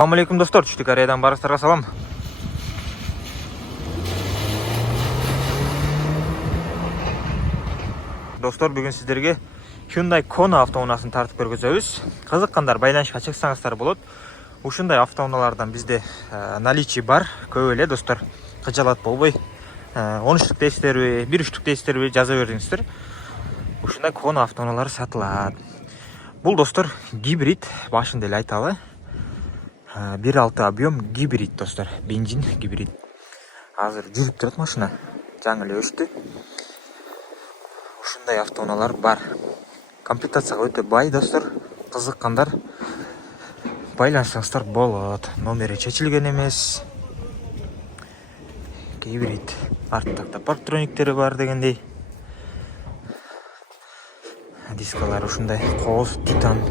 Assalamu alaikum dostlar, Түштүк Кореядан барыңыздарга салам. Достор, бүгүн сиздерге Hyundai Kona автоунаасын тартып көргөзөбүз. Кызыккандар байланышка чыксаңыздар болот. Ушундай автоунаалардан бизде наличие бар, көп эле достор. Кыжалат болбой, 13 дейсиздерби, 1-3 дейсиздерби жаза бериңиздер. Ушундай Kona автоунаалары сатылат. Бул достор гибрид, башында эле айталы. 1.6 объем гибрид достор, бензин гибрид. Азыр жүрүп турат машина, жаңы эле өчтү. Ушундай автоунаалар бар. Комплектацияга өтө бай достор. Кызыккандар байланышсаңыздар болот. Номери чечилген эмес. Гибрид. Артта парктрониктери бар дегендей. Дискалар ушундай кооз титан.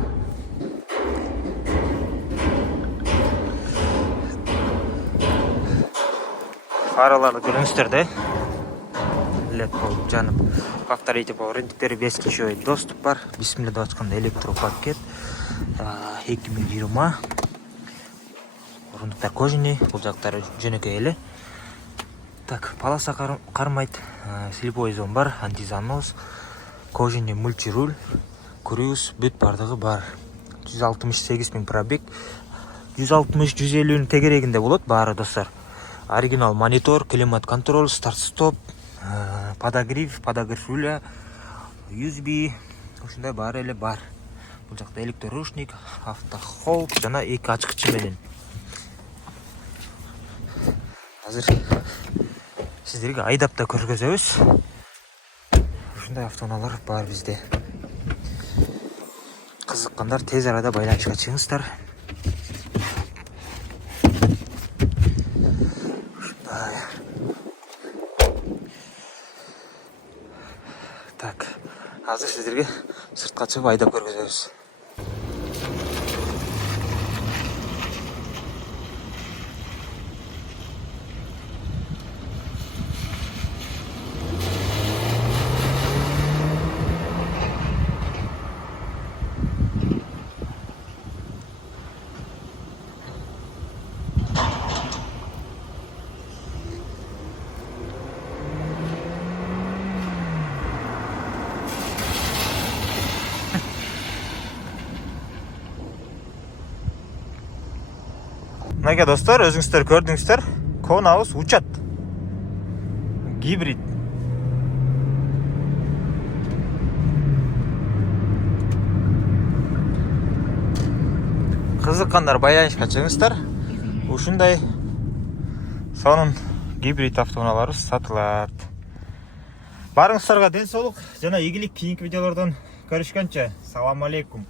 Фараларды көрүңүздөр да. Лед болуп жанып. Повторите по рендиктери бескишой доступ бар. Бисмилла деп атканда электропакет. 2020. Орундуктар кожаный, бул жактары жөнөкөй эле. Так, полоса кармайт. Слепой зон бар, антизанос. Кожаный мультируль. Круиз бүт бардыгы бар. 168 000 пробег. 160-150 тегерегинде болот баары достор. Оригинал монитор, климат контроль, старт-стоп, подогрев руля, USB, ушундай баары эле бар. Бул жакта электроручник, автохолд жана 2 ачкычы менен. Азыр сиздерге айдап да көргөзөбүз. Ушундай автоунаалар бар бизде. Кызыккандар тез арада байланышка чыгыңыздар. Так, азыр сиздерге сыртка чыгып айдап көргөзөбүз. Мынакей достор, өзүңүздөр көрдүңүздөр, Konaыбыз учат. Гибрид. Кызыккандар байланышка чыгыңыздар. Ушундай сонун гибрид автоунаалары сатылат. Барыңыздарга ден соолук жана ийгилик. Кийинки видеолордон көрүшкөнчө, салам алейкум.